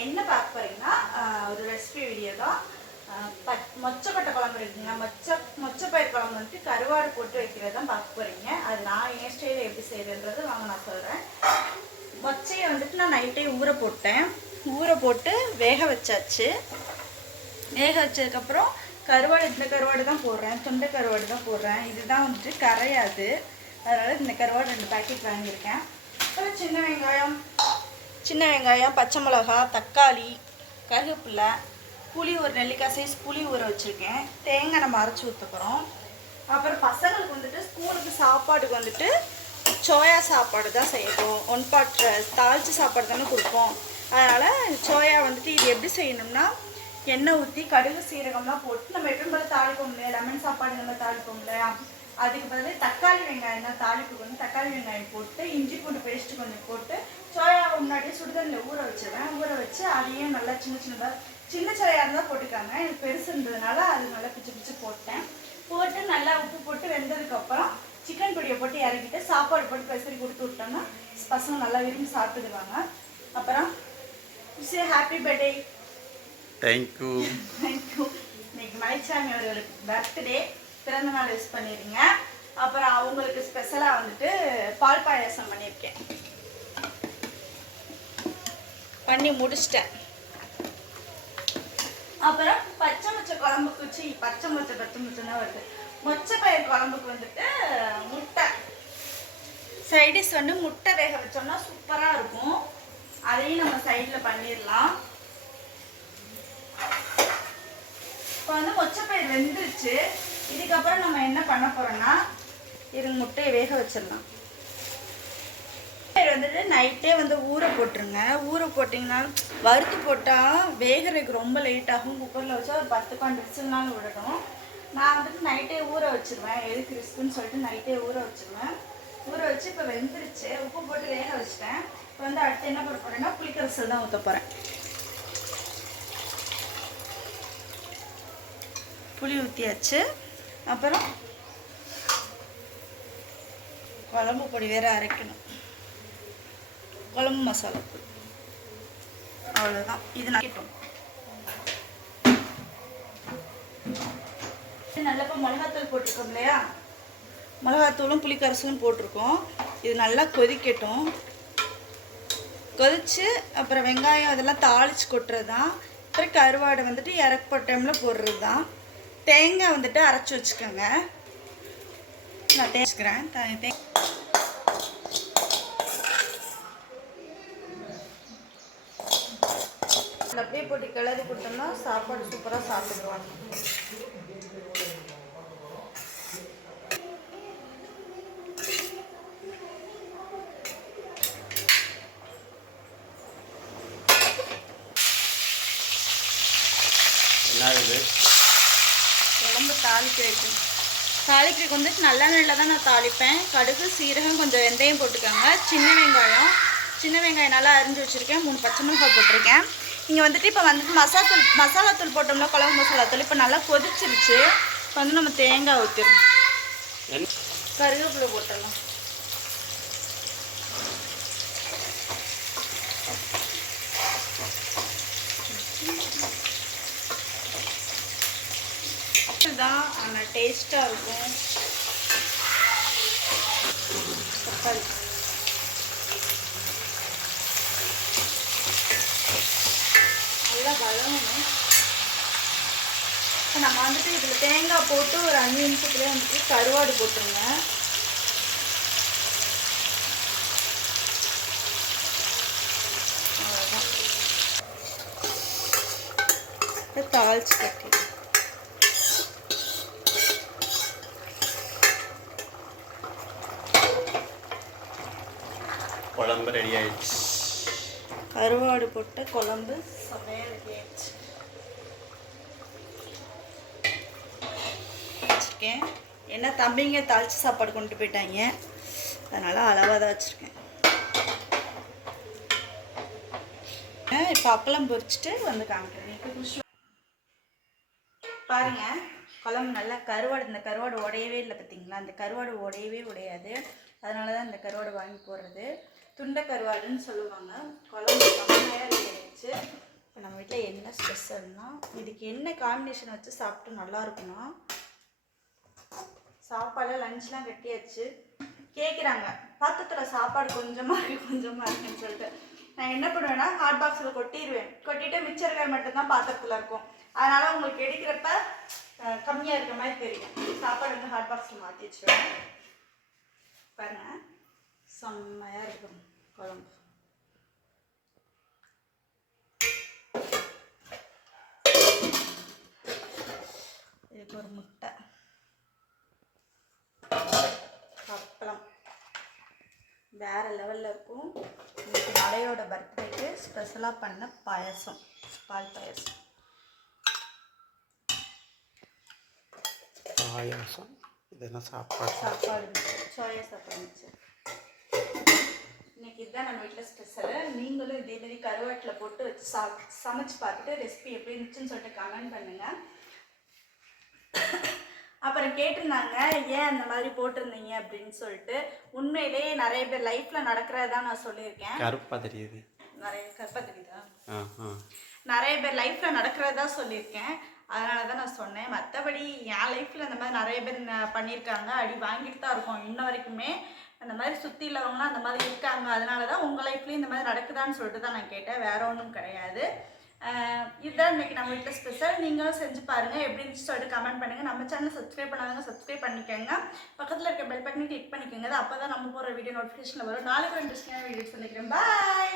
என்ன பார்க்க போகிறீங்கன்னா ஒரு தான். அஹ், தான் மொச்சக்கொட்டை குழம்பு இருக்குங்க மொச்ச மொச்சப்பயிர் குழம்பு வந்துட்டு கருவாடு போட்டு வைக்கிறது தான் பார்க்க போகிறீங்க அது நான் என் ஸ்டைலில் எப்படி செய்கிறன்றது வாங்க நான் சொல்கிறேன் மொச்சையை வந்துட்டு நான் நைட்டே ஊற போட்டேன். ஊற போட்டு வேக வச்சாச்சு. வேக வச்சதுக்கப்புறம் கருவாடு இந்த கருவாடு தான் போடுறேன். துண்டை கருவாடு தான் போடுறேன். இதுதான் வந்துட்டு கரையாது அதனால் இந்த கருவாடு ரெண்டு பேக்கெட் வாங்கியிருக்கேன். அப்புறம் சின்ன வெங்காயம். சின்ன வெங்காயம் பச்சை மிளகா தக்காளி கருவேப்பிலை புளி ஒரு நெல்லிக்காய் சைஸ் புளி ஊற வச்சுருக்கேன். தேங்காய் நம்ம அரைச்சி ஊற்றுக்கிறோம் அப்புறம் பசங்களுக்கு வந்துட்டு ஸ்கூலுக்கு சாப்பாடுக்கு வந்துட்டு சோயா சாப்பாடு தான் செய்யணும். ஒன் பாட் தாளிச்சு சாப்பாடு தானே கொடுப்போம். அதனால் சோயா வந்துட்டு இது எப்படி செய்யணும்னா எண்ணெய் ஊற்றி கடுகு சீரகம்லாம் போட்டு நம்ம எப்பயும் போல தாளிப்போம் இல்லையா லெமன் சாப்பாடு நம்ம தாளிப்போம் இல்லையா அதுக்கு பதில் தக்காளி வெங்காயம் தான் தாளிப்புக்கு வந்து தக்காளி வெங்காயம் போட்டு இஞ்சி பூண்டு பேஸ்ட் கொஞ்சம் போட்டு சோயாவை முன்னாடியே சுடுதண்ணில் ஊற வச்சிருவேன். ஊற வச்சு அதையும் நல்லா சின்ன சின்னதாக சின்ன சோயா இருந்தால் போட்டுக்காங்க. இது பெருசு இருந்ததுனால அது நல்லா பிச்சு பிச்சு போட்டேன். போட்டு நல்லா உப்பு போட்டு வெந்ததுக்கப்புறம் சிக்கன் பொடியை போட்டு இறக்கிட்டு சாப்பாடு போட்டு பெசரி கொடுத்து விட்டோம்னா பசங்க நல்லா விரும்பி சாப்பிட்டுக்குவாங்க. அப்புறம் say happy birthday thank you thank you இன்னைக்கு மலைச்சாமி ஒரு பர்த்டே பிறந்த நாள் விஷ் பண்ணிடுங்க. அப்புறம் அவங்களுக்கு ஸ்பெஷலாக வந்துட்டு பால் பாயாசம் பண்ணியிருக்கேன். பண்ணி முடிச்சிட்டேன். அப்புறம் பச்சை மொச்சை குழம்புக்கு சி பச்சை மொச்சை பச்சை மொச்சை தான் வருது. மொச்சை பயிர் குழம்புக்கு வந்துட்டு முட்டை. சைடிஷ் வந்து முட்டை வேக வச்சோம்னா சூப்பராக இருக்கும். அதையும் நம்ம சைடில் பண்ணிடலாம். இப்போ வந்து மொச்சப்பயிர் வெந்துருச்சு. இதுக்கப்புறம் நம்ம என்ன பண்ண போறோம்னா இரு முட்டையை வேக வச்சிடலாம். வந்துட்டு நைட்டே வந்து ஊற போட்டுருங்க. ஊற போட்டிங்கன்னா வறுத்து போட்டால் வேகிறதுக்கு ரொம்ப லேட் ஆகும். குக்கரில் வச்சா ஒரு பத்து பன்னெண்டு விசில்னாலும் விடணும். நான் வந்துட்டு நைட்டே ஊற வச்சிருவேன். எதுக்கு ரிஸ்க்குன்னு சொல்லிட்டு நைட்டே ஊற வச்சிருவேன். ஊற வச்சு இப்போ வெந்துருச்சு. உப்பு போட்டு வேக வச்சுட்டேன். இப்போ வந்து அடுத்து என்ன பண்ண போகிறேன்னா புளிக்கரசல் தான் ஊற்ற போகிறேன் புளி ஊற்றியாச்சு அப்புறம் குழம்பு பொடி வேறு அரைக்கணும். குழம்பு மசாலா. பொடி அவ்வளோதான் இது நக்கிட்டோம் நல்லப்போ மிளகாத்தூள் போட்டிருக்கோம் இல்லையா? மிளகாத்தூளும் புளிக்கரசலும் போட்டிருக்கோம். இது நல்லா கொதிக்கட்டும். கொதித்து அப்புறம் வெங்காயம் அதெல்லாம் தாளிச்சு கொட்டுறது தான் அப்புறம் கருவாடை வந்துட்டு இறக்க டைமில் போடுறது தான் தேங்காய் வந்துட்டு அரைச்சி வச்சுக்கோங்க. நான் தேய்ச்சிக்கிறேன். தே அப்படியே போட்டு கிளறி கொடுத்தோம்னா சாப்பாடு சூப்பராக சாப்பிடுவாங்க என்ன இது குழம்பு தாளிக்கிறதுக்கு. தாளிக்கிறதுக்கு வந்துட்டு நல்லெண்ணெயில் தான் நான் தாளிப்பேன். கடுகு சீரகம் கொஞ்சம் வெந்தயம் போட்டுக்கோங்க. சின்ன வெங்காயம். சின்ன வெங்காயம் நல்லா அரிஞ்சு வச்சுருக்கேன். மூணு பச்சை மிளகாய் போட்டிருக்கேன். இங்கே வந்துட்டு இப்போ வந்துட்டு மசாத்தூள் மசாலாத்தூள் போட்டோம்னா குழம்பு மசாலாத்தூள். இப்போ நல்லா கொதிச்சிருச்சு. இப்போ வந்து நம்ம தேங்காய் ஊற்றிடணும் கருவேப்பிலை போட்டுடலாம் தான் ஆனால் டேஸ்ட்டாக இருக்கும். தக்காளி. நல்லா வளரணும் இப்போ நம்ம வந்துட்டு இதில் தேங்காய் போட்டு ஒரு அஞ்சு நிமிஷத்துலேயே வந்துட்டு கருவாடு போட்டுருங்க. அவ்வளோதான் தாளிச்சு கட்டி குழம்பு ரெடி ஆயிடுச்சு. கருவாடு போட்ட குழம்பு. செமையாக ரெடி ஆயிடுச்சு வச்சுருக்கேன். என்ன தம்பிங்க தாளிச்சு சாப்பாடு கொண்டு போயிட்டாங்க. அதனால் அளவாக தான் வச்சுருக்கேன். இப்போ அப்பளம் பொரிச்சிட்டு வந்து காமிக்கிறேன். பாருங்க குழம்பு நல்லா கருவாடு இந்த கருவாடு உடையவே இல்லை பார்த்தீங்களா அந்த கருவாடு உடையவே உடையாது. அதனால தான் இந்த கருவாடு வாங்கி போடுறது. துண்டை கருவாடுன்னு சொல்லுவாங்க. குழம்பு செம்மையாக ஆயிடுச்சு. இப்போ நம்ம வீட்டில் என்ன ஸ்பெஷல்னா இதுக்கு என்ன காம்பினேஷன் வச்சு சாப்பிட்டு நல்லா இருக்குன்னா சாப்பாடு லஞ்ச்லாம் கட்டியாச்சு. கேட்குறாங்க பாத்திரத்தில் சாப்பாடு கொஞ்சமாக இருக்குது கொஞ்சமாக இருக்குன்னு சொல்லிட்டு. நான் என்ன பண்ணுவேன்னா ஹாட் பாக்ஸில் கொட்டிடுவேன் கொட்டிட்டு மிச்சர்கள் மட்டும்தான் பாத்திரத்தில் இருக்கும். அதனால் உங்களுக்கு எடுக்கிறப்ப கம்மியாக இருக்க மாதிரி தெரியும். சாப்பாடு வந்து ஹாட் பாக்ஸில் மாற்றி வச்சுருவேன். பாருங்க. செம்மையாக இருக்கும் குழம்பு. இதுக்கு ஒரு முட்டை. அப்பளம். வேற லெவலில் இருக்கும். இன்னைக்கு மலையோட பர்த்டேக்கு ஸ்பெஷலாக பண்ண பாயசம். பால் பாயசம். பாயாசம். இதெல்லாம் சாப்பாடு? சாப்பாடு. சோயா சாப்பாடு மிச்சம் இன்னைக்கு இதுதான் நம்ம வீட்டில் ஸ்பெஷலு நீங்களும் இதே மாதிரி கருவாட்டில் போட்டு வச்சு சா சமைச்சு பார்த்துட்டு ரெசிபி எப்படி இருந்துச்சுன்னு சொல்லிட்டு கமெண்ட் பண்ணுங்கள் அப்புறம் கேட்டிருந்தாங்க ஏன் அந்த மாதிரி போட்டிருந்தீங்க? அப்படின்னு சொல்லிட்டு. உண்மையிலேயே நிறைய பேர் லைஃப்பில் நடக்கிறதா நான் சொல்லியிருக்கேன். கருப்பாக தெரியுது. நிறைய கற்பா தெரியுதா? நிறைய பேர் லைஃப்பில் நடக்கிறதா சொல்லியிருக்கேன். அதனால தான் நான் சொன்னேன். மற்றபடி என் லைஃப்பில் இந்த மாதிரி நிறைய பேர் பண்ணியிருக்காங்க அடி வாங்கிட்டு தான் இருக்கோம். இன்ன வரைக்குமே அந்த மாதிரி சுற்றி உள்ளவங்களாம் அந்த மாதிரி இருக்காங்க. அதனால தான் உங்கள் லைஃப்லேயும் இந்த மாதிரி நடக்குதான்னு சொல்லிட்டு தான் நான் கேட்டேன். வேற ஒன்றும் கிடையாது. இதுதான் இன்னைக்கு நம்ம வீட்டில் ஸ்பெஷல் நீங்களும் செஞ்சு பாருங்கள் எப்படி இருந்துச்சு சொல்லிட்டு கமெண்ட் பண்ணுங்கள் நம்ம சேனல் சப்ஸ்கிரைப் பண்ணாதவங்க சப்ஸ்கிரைப் பண்ணிக்கோங்க. பக்கத்தில் இருக்க பெல் பட்டனை கிளிக் பண்ணிக்கோங்க. அப்போ தான் நம்ம போகிற வீடியோ நோட்டிஃபிகேஷனில் வரும். நாளைக்கு ரெண்டு இன்ட்ரெஸ்டிங்கான வீடியோ சொல்லிக்கிறேன் பாய்